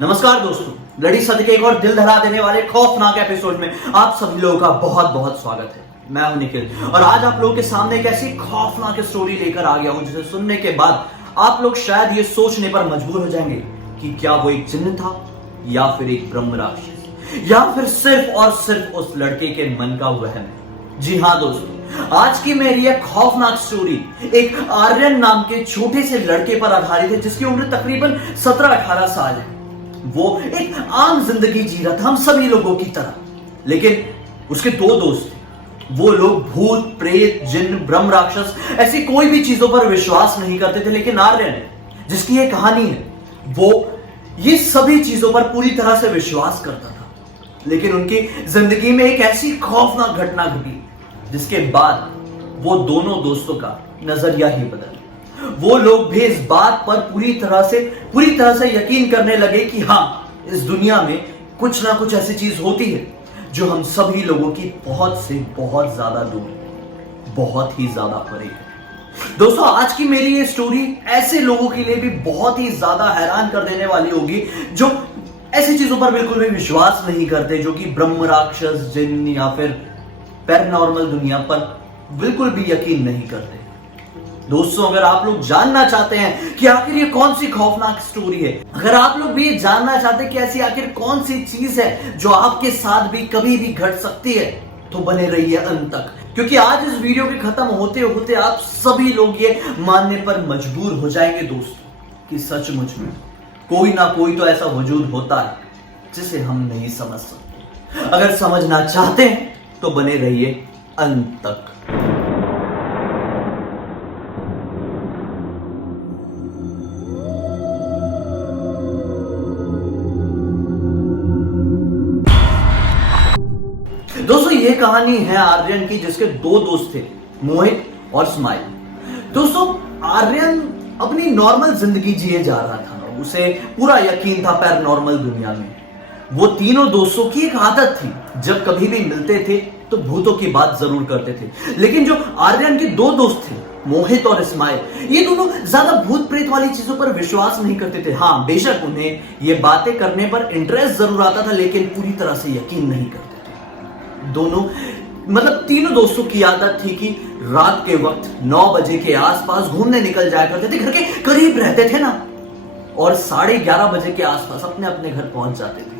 नमस्कार दोस्तों, लड़ी सद के एक और दिल दहला देने वाले खौफनाक एपिसोड में आप सभी लोगों का बहुत बहुत स्वागत है। मैं हूं निखिल और आज आप लोगों के सामने एक ऐसी खौफनाक स्टोरी लेकर आ गया हूं जिसे सुनने के बाद आप लोग शायद ये सोचने पर मजबूर हो जाएंगे कि क्या वो एक जिन्न था या फिर एक ब्रह्म राक्षस या फिर सिर्फ और सिर्फ उस लड़के के मन का वहम है। जी हाँ दोस्तों, आज की मेरी यह खौफनाक स्टोरी एक आर्यन नाम के छोटे से लड़के पर आधारित है जिसकी उम्र तकरीबन 17-18 साल है। वो एक आम जिंदगी जी रहा था हम सभी लोगों की तरह, लेकिन उसके दो दोस्त थे। वो लोग भूत प्रेत जिन्न ब्रह्म राक्षस ऐसी कोई भी चीजों पर विश्वास नहीं करते थे, लेकिन आर्यन जिसकी ये कहानी है वो ये सभी चीजों पर पूरी तरह से विश्वास करता था। लेकिन उनकी जिंदगी में एक ऐसी खौफनाक घटना घटी जिसके बाद वो दोनों दोस्तों का नजरिया ही बदल। वो लोग भी इस बात पर पूरी तरह से यकीन करने लगे कि हाँ, इस दुनिया में कुछ ना कुछ ऐसी चीज होती है जो हम सभी लोगों की पहुंच से बहुत ज्यादा दूर, बहुत ही ज्यादा परे है। दोस्तों, आज की मेरी ये स्टोरी ऐसे लोगों के लिए भी बहुत ही ज्यादा हैरान कर देने वाली होगी जो ऐसी चीजों पर बिल्कुल भी विश्वास नहीं करते, जो कि ब्रह्म राक्षस जिन्न या फिर पैरानॉर्मल दुनिया पर बिल्कुल भी यकीन नहीं करते। दोस्तों, अगर आप लोग जानना चाहते हैं कि आखिर ये कौन सी खौफनाक स्टोरी है, अगर आप लोग भी जानना चाहते हैं कि ऐसी आखिर कौन सी चीज है जो आपके साथ भी कभी भी घट सकती है, तो बने रहिए अंत तक, क्योंकि आज इस वीडियो के खत्म होते होते आप सभी लोग ये मानने पर मजबूर हो जाएंगे दोस्तों कि सचमुच में कोई ना कोई तो ऐसा वजूद होता है जिसे हम नहीं समझ सकते। अगर समझना चाहते हैं तो बने रहिए अंत तक। दोस्तों, ये कहानी है आर्यन की जिसके दो दोस्त थे, मोहित और स्माइल। दोस्तों, आर्यन अपनी नॉर्मल जिंदगी जिए जा रहा था। उसे पूरा यकीन था पैरानॉर्मल दुनिया में। वो तीनों दोस्तों की एक आदत थी, जब कभी भी मिलते थे तो भूतों की बात जरूर करते थे। लेकिन जो आर्यन के दो दोस्त थे, मोहित और स्माइल, ये दोनों ज्यादा भूत प्रेत वाली चीजों पर विश्वास नहीं करते थे। हाँ, बेशक उन्हें ये बातें करने पर इंटरेस्ट जरूर आता था, लेकिन पूरी तरह से यकीन नहीं करते। तीनों दोस्तों की आदत थी कि रात के वक्त 9 बजे के आसपास घूमने निकल जाया करते थे। घर के करीब रहते थे ना, और 11:30 बजे के आसपास अपने अपने घर पहुंच जाते थे।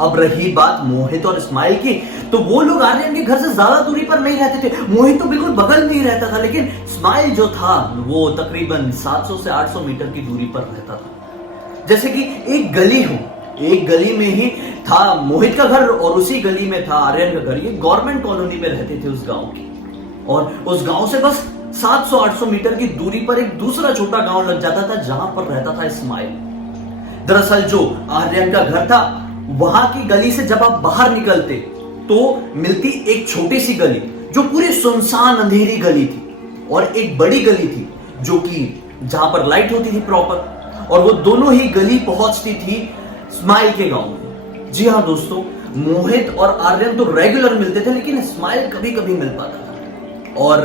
अब रही बात मोहित और स्माइल की, तो वो लोग आर्यन के घर से ज्यादा दूरी पर नहीं रहते थे। मोहित तो बिल्कुल बगल में ही रहता था, लेकिन स्माइल जो था वो तकरीबन 700 से 800 मीटर की दूरी पर रहता था। जैसे कि एक गली में ही था मोहित का घर और उसी गली में था आर्यन का घर। ये गवर्नमेंट कॉलोनी में रहते थे उस गांव की, और उस गांव से बस 700-800 मीटर की दूरी पर एक दूसरा छोटा गांव लग जाता था जहां पर रहता था स्माइल। दरअसल जो आर्यन का घर था, वहां की गली से जब आप बाहर निकलते तो मिलती एक छोटी सी गली जो पूरी सुनसान अंधेरी गली थी, और एक बड़ी गली थी जो कि जहां पर लाइट होती थी प्रॉपर, और वो दोनों ही गली पहुंचती थी स्माइल के गांव में। जी हाँ दोस्तों, मोहित और आर्यन तो रेगुलर मिलते थे, लेकिन स्माइल कभी कभी मिल पाता था। और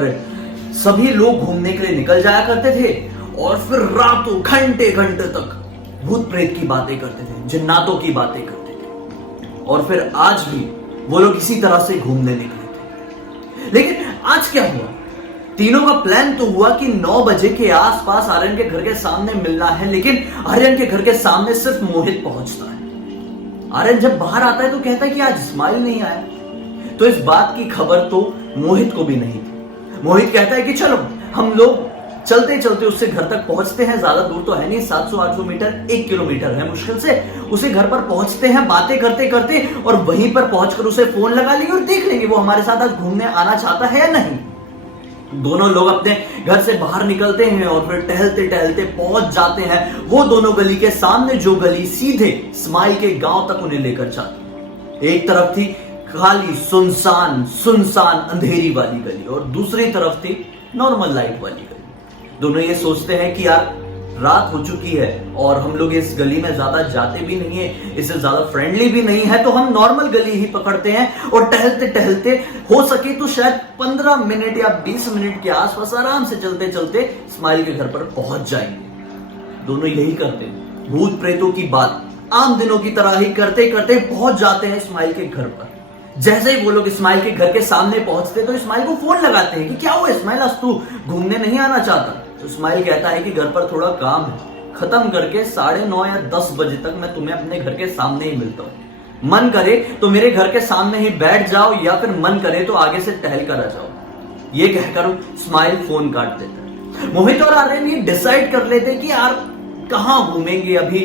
सभी लोग घूमने के लिए निकल जाया करते थे, और फिर रातों घंटे घंटे तक भूत प्रेत की बातें करते थे, जिन्नातों की बातें करते थे। और फिर आज भी वो लोग इसी तरह से घूमने निकले थे। लेकिन आज क्या हुआ, तीनों का प्लान तो हुआ कि 9 बजे के आसपास आर्यन के घर के सामने मिलना है, लेकिन आर्यन के घर के सामने सिर्फ मोहित पहुंचता है। आर्यन जब बाहर आता है तो कहता है कि आज स्माइल नहीं आया। तो इस बात की खबर तो मोहित को भी नहीं थी। मोहित कहता है कि चलो हम लोग चलते चलते उससे घर तक पहुंचते हैं, ज्यादा दूर तो है नहीं, 700-800 मीटर, 1 किलोमीटर है मुश्किल से। उसे घर पर पहुंचते हैं बातें करते करते, और वहीं पर पहुंचकर उसे फोन लगा लेंगे और देख लेंगे वो हमारे साथ आज घूमने आना चाहता है या नहीं। दोनों लोग अपने घर से बाहर निकलते हैं और फिर टहलते टहलते पहुंच जाते हैं वो दोनों गली के सामने, जो गली सीधे स्माइल के गांव तक उन्हें लेकर जाती। एक तरफ थी खाली सुनसान अंधेरी वाली गली, और दूसरी तरफ थी नॉर्मल लाइट वाली गली। दोनों ये सोचते हैं कि यार रात हो चुकी है और हम लोग इस गली में ज्यादा जाते भी नहीं है, इससे ज्यादा फ्रेंडली भी नहीं है, तो हम नॉर्मल गली ही पकड़ते हैं और टहलते टहलते हो सके तो शायद 15 मिनट या 20 मिनट के आसपास आराम से चलते चलते स्माइल के घर पर पहुंच जाएंगे। दोनों यही करते। भूत प्रेतों की बात आम दिनों की तरह ही करते करते पहुंच जाते हैं इस्माइल के घर पर। जैसे ही वो लोग इस्माइल के घर के सामने पहुंचते तो इस्माइल को फोन लगाते हैं कि क्या हुआ इस्माइल, आज तू घूमने नहीं आना चाहता? तो इस्माइल कहता है कि घर पर थोड़ा काम है, खत्म करके 9:30 या 10 बजे तक मैं तुम्हें अपने घर के सामने ही मिलता हूं। मन करे तो मेरे घर के सामने ही बैठ जाओ या फिर मन करे तो आगे से टहल कर आ जाओ। ये कहकर इस्माइल फोन काट देता। मोहित और आर्यन ये डिसाइड कर लेते कि यार कहां घूमेंगे, अभी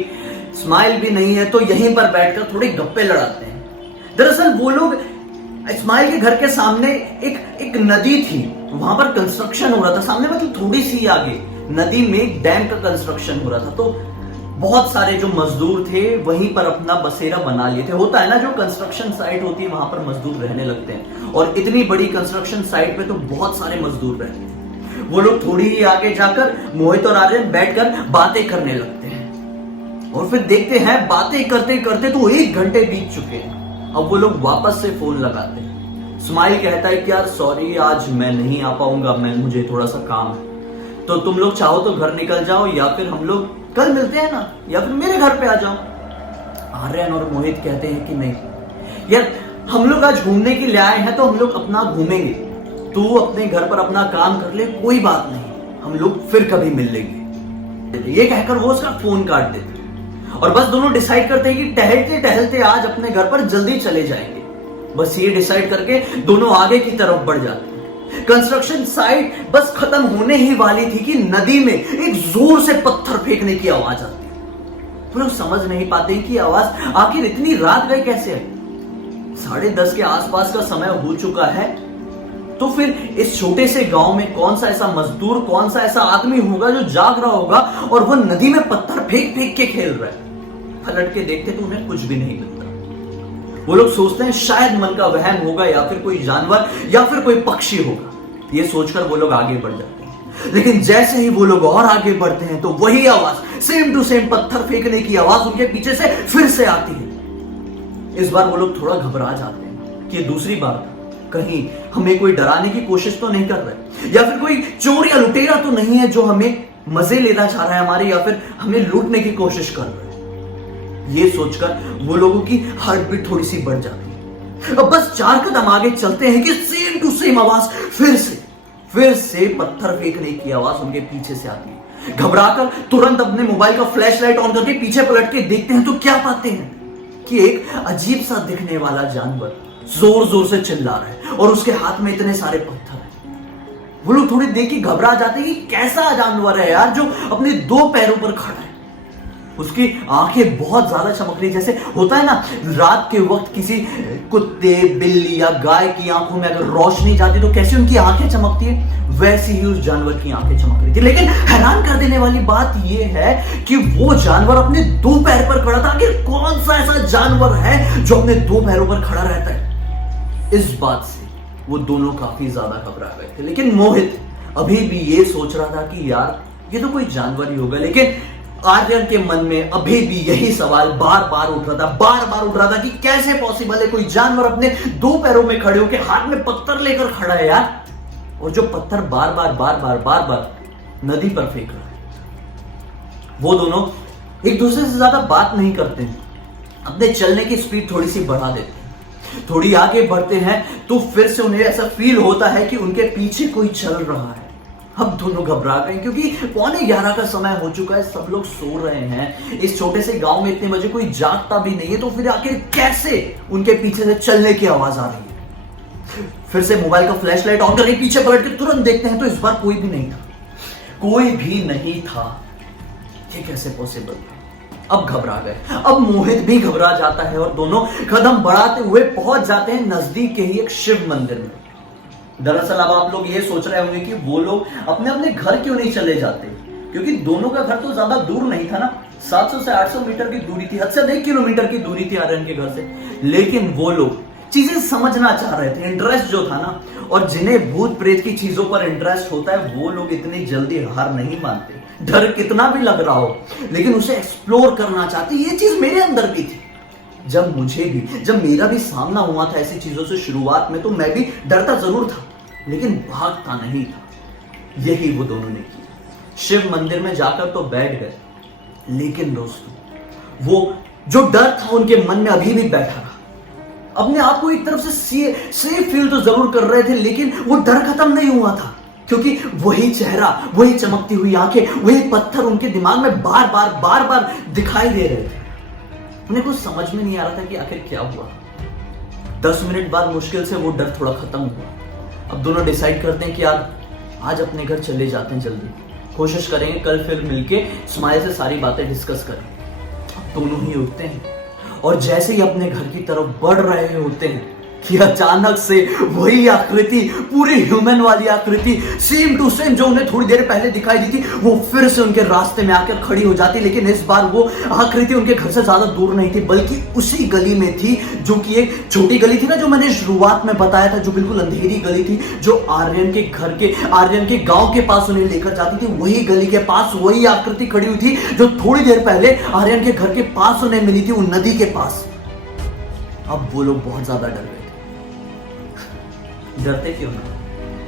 इस्माइल भी नहीं है तो यहीं पर बैठकर थोड़ी गप्पे लड़ाते हैं। दरअसल वो लोग इस्माइल के घर के सामने एक नदी थी, वहां पर कंस्ट्रक्शन हो रहा था। सामने मतलब थोड़ी सी आगे नदी में एक डैम का कंस्ट्रक्शन हो रहा था। तो बहुत सारे जो मजदूर थे वहीं पर अपना बसेरा बना लिए थे। होता है ना, जो कंस्ट्रक्शन साइट होती है वहां पर मजदूर रहने लगते हैं, और इतनी बड़ी कंस्ट्रक्शन साइट पे तो बहुत सारे मजदूर रहते हैं। वो लोग थोड़ी ही आगे जाकर मोहित और आर्यन बैठकर बातें करने लगते हैं, और फिर देखते हैं बातें करते करते तो 1 घंटे बीत चुके हैं। अब वो लोग वापस से फोन लगाते हैं। इस्माइल कहता है कि यार सॉरी, आज मैं नहीं आ पाऊंगा, मुझे थोड़ा सा काम है, तो तुम लोग चाहो तो घर निकल जाओ या फिर हम लोग कल मिलते हैं ना, या फिर मेरे घर पे आ जाओ। आर्यन और मोहित कहते हैं कि नहीं यार, हम लोग आज घूमने के लिए आए हैं तो हम लोग अपना घूमेंगे, तू अपने घर पर अपना काम कर ले, कोई बात नहीं, हम लोग फिर कभी मिल लेंगे। ये कहकर वो उसका फोन काट देते और बस दोनों डिसाइड करते हैं कि टहलते टहलते आज अपने घर पर जल्दी चले जाएंगे। बस ये डिसाइड करके दोनों आगे की तरफ बढ़ जाते हैं। कंस्ट्रक्शन साइट बस खत्म होने ही वाली थी कि नदी में एक जोर से पत्थर फेंकने की आवाज आती है। तो लोग समझ नहीं पाते कि आवाज आखिर इतनी रात गई कैसे है। 10:30 के आसपास का समय हो चुका है, तो फिर इस छोटे से गांव में कौन सा ऐसा मजदूर, कौन सा ऐसा आदमी होगा जो जाग रहा होगा और वह नदी में पत्थर फेंक फेंक के खेल रहा है। पलट के देखते तो उन्हें कुछ भी नहीं मिलता। वो लोग सोचते हैं शायद मन का वहम होगा, या फिर कोई जानवर या फिर कोई पक्षी होगा। ये सोचकर वो लोग आगे बढ़ जाते हैं, लेकिन जैसे ही वो लोग और आगे बढ़ते हैं तो वही आवाज, सेम टू सेम पत्थर फेंकने की आवाज उनके पीछे से फिर से आती है। इस बार वो लोग थोड़ा घबरा जाते हैं कि दूसरी बार कहीं हमें कोई डराने की कोशिश तो नहीं कर रहा है, या फिर कोई चोर या लुटेरा तो नहीं है जो हमें मजे लेना चाह रहा है हमारे, या फिर हमें लूटने की कोशिश कर रहा है। ये सोचकर वो लोगों की हार्ट बीट थोड़ी सी बढ़ जाती है। अब बस 4 कदम आगे चलते हैं कि सेम टू सेम आवाज फिर से पत्थर फेंकने की आवाज उनके पीछे से आती है। घबराकर तुरंत अपने मोबाइल का फ्लैश लाइट ऑन करके पीछे पलट के देखते हैं तो क्या पाते हैं कि एक अजीब सा दिखने वाला जानवर जोर जोर से चिल्ला रहा है और उसके हाथ में इतने सारे पत्थर हैं। वो लोग थोड़ी देख के घबरा जाते हैं कि कैसा जानवर है यार जो अपने 2 पैरों पर खड़ा है। उसकी आंखें बहुत ज्यादा चमक रही, जैसे होता है ना रात के वक्त किसी कुत्ते, बिल्ली या गाय की आंखों में अगर रोशनी जाती तो कैसे उनकी आंखें चमकती है, वैसी ही उस जानवर की आंखें चमक रही थी। लेकिन हैरान कर देने वाली बात यह है कि वो जानवर अपने 2 पैर पर खड़ा था। आखिर कौन सा ऐसा जानवर है जो अपने 2 पैरों पर खड़ा रहता है? इस बात से वो दोनों काफी ज्यादा घबरा गए थे। लेकिन मोहित अभी भी ये सोच रहा था कि यार ये तो कोई जानवर ही होगा। लेकिन आर्यन के मन में अभी भी यही सवाल बार बार उठ रहा था कि कैसे पॉसिबल है कोई जानवर अपने 2 पैरों में खड़े होकर हाथ में पत्थर लेकर खड़ा है यार, और जो पत्थर बार बार नदी पर फेंक रहा है। वो दोनों एक दूसरे से ज्यादा बात नहीं करते हैं, अपने चलने की स्पीड थोड़ी सी बढ़ा देते हैं। थोड़ी आगे बढ़ते हैं तो फिर से उन्हें ऐसा फील होता है कि उनके पीछे कोई चल रहा है। अब दोनों घबरा गए क्योंकि 11:15 का समय हो चुका है, सब लोग सो रहे हैं। इस छोटे से गांव में इतने बजे कोई जागता भी नहीं है, तो फिर आखिर कैसे उनके पीछे से चलने की आवाज आ रही है। फिर से मोबाइल का फ्लैश लाइट ऑन करके पीछे पलट के तुरंत देखते हैं तो इस बार कोई भी नहीं था। ये कैसे पॉसिबल था? अब घबरा गए। अब मोहित भी घबरा जाता है और दोनों कदम बढ़ाते हुए पहुंच जाते हैं नजदीक के ही एक शिव मंदिर में। दरअसल अब आप लोग ये सोच रहे होंगे कि वो लोग अपने अपने घर क्यों नहीं चले जाते, क्योंकि दोनों का घर तो ज्यादा दूर नहीं था ना, 700 से 800 मीटर की दूरी थी, हद से 1 किलोमीटर की दूरी थी आर्यन के घर से। लेकिन वो लोग चीजें समझना चाह रहे थे, इंटरेस्ट जो था ना, और जिन्हें भूत प्रेत की चीजों पर इंटरेस्ट होता है वो लोग इतनी जल्दी हार नहीं मानते। डर कितना भी लग रहा हो लेकिन उसे एक्सप्लोर करना चाहते। ये चीज मेरे अंदर भी थी। जब मेरा भी सामना हुआ था ऐसी चीजों से शुरुआत में, तो मैं भी डरता जरूर था लेकिन भागता नहीं था। यही वो दोनों ने किया। शिव मंदिर में जाकर तो बैठ गए, लेकिन दोस्तों वो जो डर था उनके मन में अभी भी बैठा रहा। अपने आप को एक तरफ से सेफ फील तो जरूर कर रहे थे, लेकिन वो डर खत्म नहीं हुआ था, क्योंकि वही चेहरा, वही चमकती हुई आंखें, वही पत्थर उनके दिमाग में बार बार दिखाई दे रहे थे। उन्हें कुछ समझ में नहीं आ रहा था कि आखिर क्या हुआ। 10 मिनट बाद मुश्किल से वो डर थोड़ा खत्म हुआ। अब दोनों डिसाइड करते हैं कि आज अपने घर चले जाते हैं, जल्दी कोशिश करेंगे कल फिर मिलके स्माइल से सारी बातें डिस्कस करें। अब दोनों ही उठते हैं और जैसे ही अपने घर की तरफ बढ़ रहे होते हैं कि अचानक से वही आकृति, पूरी ह्यूमन वाली आकृति, सेम टू सेम जो उन्हें थोड़ी देर पहले दिखाई दी थी, वो फिर से उनके रास्ते में आकर खड़ी हो जाती। लेकिन इस बार वो आकृति उनके घर से ज्यादा दूर नहीं थी, बल्कि उसी गली में थी, जो कि एक छोटी गली थी ना, जो मैंने शुरुआत में बताया था, जो बिल्कुल अंधेरी गली थी, जो आर्यन के गांव के पास उन्हें लेकर जाती थी। वही गली के पास वही आकृति खड़ी हुई थी, जो थोड़ी देर पहले आर्यन के घर के पास उन्हें मिली थी, वो नदी के पास। अब वो लोग बहुत ज्यादा डर गए। डरते क्यों ना?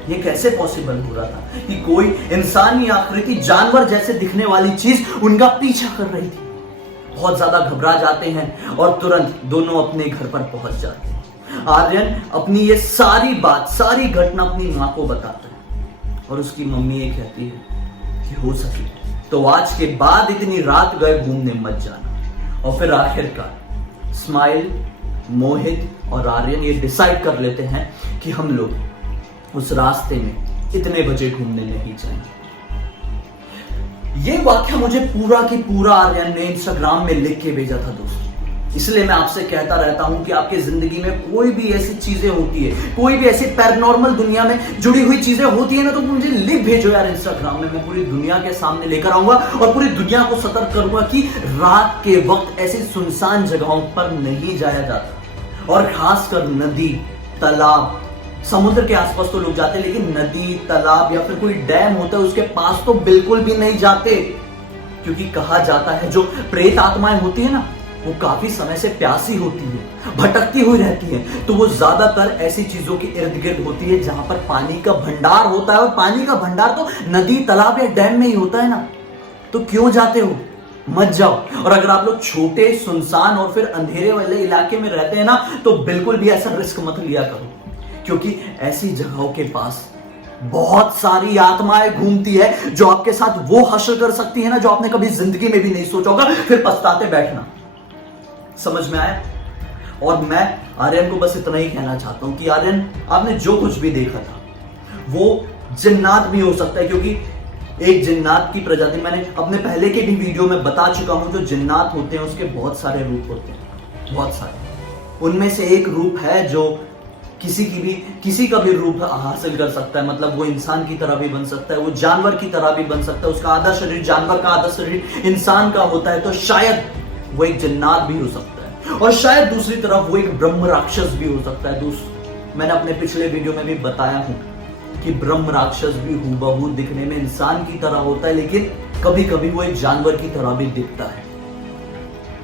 ये कैसे पॉसिबल हो रहा था कि कोई इंसानी आकृति, जानवर जैसे दिखने वाली चीज उनका पीछा कर रही थी। बहुत ज्यादा घबरा जाते हैं और तुरंत दोनों अपने घर पर पहुंच जाते हैं। आर्यन अपनी ये सारी बात, सारी घटना अपनी मां को बताता है और उसकी मम्मी ये कहती है कि हो सके तो आज के बाद इतनी रात गए घूमने मत जाना। और फिर आखिरकार स्माइल, मोहित और आर्यन ये डिसाइड कर लेते हैं कि हम लोग उस रास्ते में इतने बजे घूमने नहीं जाएंगे। ये वाक्य मुझे पूरा की पूरा आर्यन ने इंस्टाग्राम में लिख के भेजा था दोस्तों। इसलिए मैं आपसे कहता रहता हूं कि आपकी जिंदगी में कोई भी ऐसी चीजें होती है, कोई भी ऐसी पैरानॉर्मल दुनिया में जुड़ी हुई चीजें होती है ना, तो मुझे लिख भेजो यार इंस्टाग्राम में। मैं पूरी दुनिया के सामने लेकर आऊंगा और पूरी दुनिया को सतर्क करूंगा कि रात के वक्त ऐसी सुनसान जगहों पर नहीं जाया जाता। और खासकर नदी, तालाब, समुद्र के आसपास तो लोग जाते हैं, लेकिन नदी, तालाब या फिर कोई डैम होता है उसके पास तो बिल्कुल भी नहीं जाते। क्योंकि कहा जाता है जो प्रेत आत्माएं होती है ना, वो काफी समय से प्यासी होती है, भटकती हुई रहती है, तो वो ज्यादातर ऐसी चीजों के इर्द गिर्द होती है जहां पर पानी का भंडार होता है। और पानी का भंडार तो नदी, तालाब या डैम में ही होता है ना, तो क्यों जाते हो? मत जाओ। और अगर आप लोग छोटे, सुनसान और फिर अंधेरे वाले इलाके में रहते हैं ना, तो बिल्कुल भी ऐसा रिस्क मत लिया करो, क्योंकि ऐसी जगहों के पास बहुत सारी आत्माएं घूमती है जो आपके साथ वो हश्र कर सकती है ना, जो आपने कभी जिंदगी में भी नहीं सोचा होगा, फिर पछताते बैठना। समझ में आया? और मैं आर्यन को बस इतना ही कहना चाहता हूं कि आर्यन, आपने जो कुछ भी देखा था वो जिन्नात भी हो सकता है, क्योंकि एक जिन्नात की प्रजाति मैंने अपने पहले के भी वीडियो में बता चुका हूं। जो जिन्नात होते हैं उसके बहुत सारे रूप होते हैं, बहुत सारे। उनमें से एक रूप है जो किसी का भी रूप हासिल कर सकता है। मतलब वो इंसान की तरह भी बन सकता है, वो जानवर की तरह भी बन सकता है। उसका आधा शरीर जानवर का, आधा शरीर इंसान का होता है, तो शायद वो एक जिन्नात भी हो सकता है। और शायद दूसरी तरफ वो एक ब्रह्म राक्षस भी हो सकता है। मैंने अपने पिछले वीडियो में भी बताया हूं कि ब्रह्म राक्षस भी हूबहू दिखने में इंसान की तरह होता है, लेकिन कभी कभी वो एक जानवर की तरह भी दिखता है।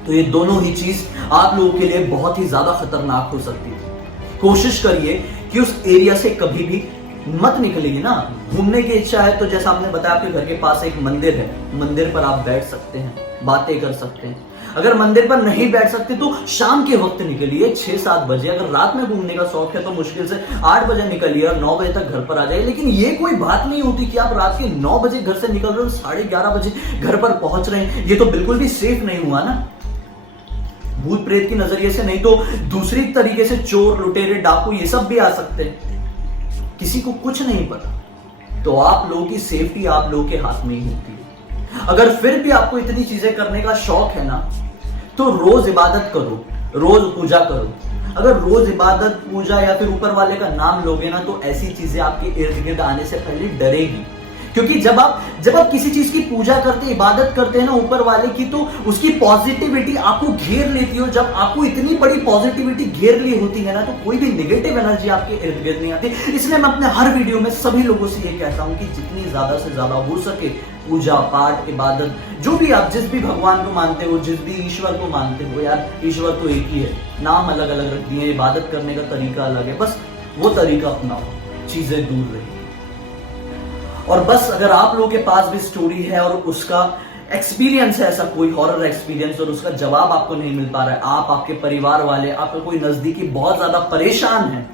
तो ये दोनों ही चीज आप लोगों के लिए बहुत ही ज्यादा खतरनाक हो सकती है। कोशिश करिए कि उस एरिया से कभी भी मत निकलिए ना। घूमने की इच्छा है तो जैसा आपने बताया, आपके घर के पास एक मंदिर है, मंदिर पर आप बैठ सकते हैं, बातें कर सकते हैं। अगर मंदिर पर नहीं बैठ सकते तो शाम के वक्त निकलिए, 6-7 बजे। अगर रात में घूमने का शौक है तो मुश्किल से 8 बजे निकलिए और 9 बजे तक घर पर आ जाइए। लेकिन ये कोई बात नहीं होती कि आप रात के 9 बजे घर से निकल रहे हो, 11:30 बजे घर पर पहुंच रहे हैं। ये तो बिल्कुल भी सेफ नहीं हुआ ना, भूत प्रेत की नजरिए से नहीं तो दूसरी तरीके से चोर, लुटेरे, डाकू ये सब भी आ सकते हैं। किसी को कुछ नहीं पता। तो आप लोगों की सेफ्टी आप लोगों के हाथ में ही होती है। अगर फिर भी आपको इतनी चीजें करने का शौक है ना, तो रोज इबादत करो, रोज पूजा करो। अगर रोज इबादत, पूजा या फिर ऊपर वाले का नाम लोगे ना, तो ऐसी चीजें आपके इर्द गिर्द आने से पहले डरेगी। क्योंकि जब आप किसी चीज की पूजा करते, इबादत करते हैं ना ऊपर वाले की, तो उसकी पॉजिटिविटी आपको घेर लेती हो। जब आपको इतनी बड़ी पॉजिटिविटी घेर ली होती है ना, तो कोई भी नेगेटिव एनर्जी आपके इर्द गिर्द नहीं आती। इसलिए मैं अपने हर वीडियो में सभी लोगों से ये कहता हूं कि जितनी ज्यादा से ज्यादा हो सके पूजा पाठ, इबादत, जो भी आप जिस भी भगवान को मानते हो, जिस भी ईश्वर को मानते हो, यार ईश्वर तो एक ही है, नाम अलग अलग रख दिए, इबादत करने का तरीका अलग है, बस वो तरीका अपनाओ, चीजें दूर रहेगी। और बस अगर आप लोगों के पास भी स्टोरी है और उसका एक्सपीरियंस है ऐसा कोई हॉरर एक्सपीरियंस और उसका जवाब आपको नहीं मिल पा रहा है, आप, आपके परिवार वाले, आपका कोई नजदीकी बहुत ज्यादा परेशान है,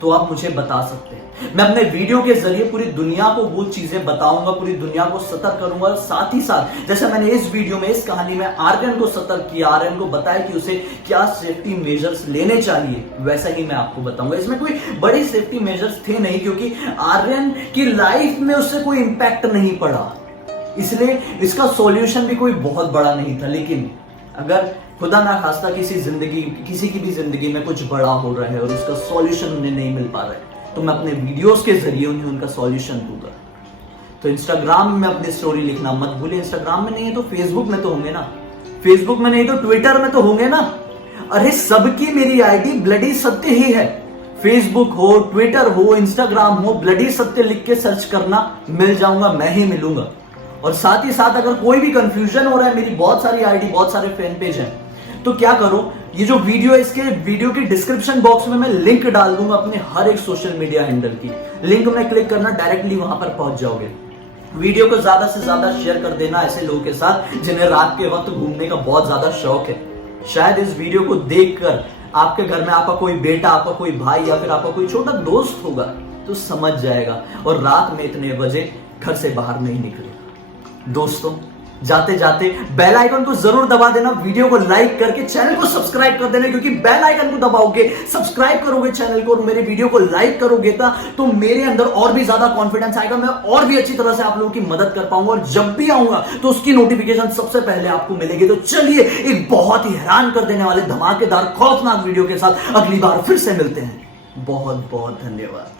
तो आप मुझे बता सकते हैं। मैं अपने वीडियो के जरिए पूरी दुनिया को वो चीजें बताऊंगा, पूरी दुनिया को सतर्क करूंगा। साथ ही साथ जैसे मैंने इस वीडियो में, इस कहानी में आर्यन को सतर्क किया, आर्यन को बताया कि उसे क्या सेफ्टी मेजर्स लेने चाहिए, वैसा ही मैं आपको बताऊंगा। इसमें कोई बड़ी सेफ्टी मेजर्स थे नहीं, क्योंकि आर्यन की लाइफ में उससे कोई इंपैक्ट नहीं पड़ा, इसलिए इसका सॉल्यूशन भी कोई बहुत बड़ा नहीं था। लेकिन अगर खुदा ना खास्ता किसी की भी जिंदगी में कुछ बड़ा हो रहा है और उसका सॉल्यूशन उन्हें नहीं मिल पा रहा है, तो मैं अपने वीडियोस के जरिए उन्हें उनका सॉल्यूशन दूंगा। तो इंस्टाग्राम में अपनी स्टोरी लिखना मत भूलिए। इंस्टाग्राम में नहीं है तो फेसबुक में तो होंगे ना, फेसबुक में नहीं तो ट्विटर में तो होंगे ना। अरे सबकी मेरी आईडी ब्लडी सत्य ही है। फेसबुक हो, ट्विटर हो, इंस्टाग्राम हो, ब्लडी सत्य लिख के सर्च करना, मिल जाऊंगा, मैं ही मिलूंगा। और साथ ही साथ अगर कोई भी कंफ्यूजन हो रहा है, मेरी बहुत सारी आईडी, बहुत सारे फैन पेज हैं, तो क्या करो, ये जो वीडियो है इसके वीडियो के डिस्क्रिप्शन बॉक्स में मैं लिंक डाल दूंगा अपने हर एक सोशल मीडिया हैंडल की। लिंक में क्लिक करना, डायरेक्टली वहां पर पहुंच जाओगे। वीडियो को ज्यादा से ज्यादा शेयर कर देना ऐसे लोगों के साथ जिन्हें रात के वक्त घूमने का बहुत ज्यादा शौक है। शायद इस वीडियो को देखकर आपके घर में आपका कोई बेटा, आपका कोई भाई या फिर आपका कोई छोटा दोस्त होगा तो समझ जाएगा और रात में इतने बजे घर से बाहर नहीं निकलेगा। दोस्तों, जाते जाते बेल आइकन को जरूर दबा देना, वीडियो को लाइक करके चैनल को सब्सक्राइब कर देना, क्योंकि बेल आइकन को दबाओगे, सब्सक्राइब करोगे चैनल को और मेरे वीडियो को लाइक करोगे तो मेरे अंदर और भी ज्यादा कॉन्फिडेंस आएगा, मैं और भी अच्छी तरह से आप लोगों की मदद कर पाऊंगा और जब भी आऊंगा तो उसकी नोटिफिकेशन सबसे पहले आपको मिलेगी। तो चलिए एक बहुत ही हैरान कर देने वाले धमाकेदार खौफनाक वीडियो के साथ अगली बार फिर से मिलते हैं। बहुत बहुत धन्यवाद।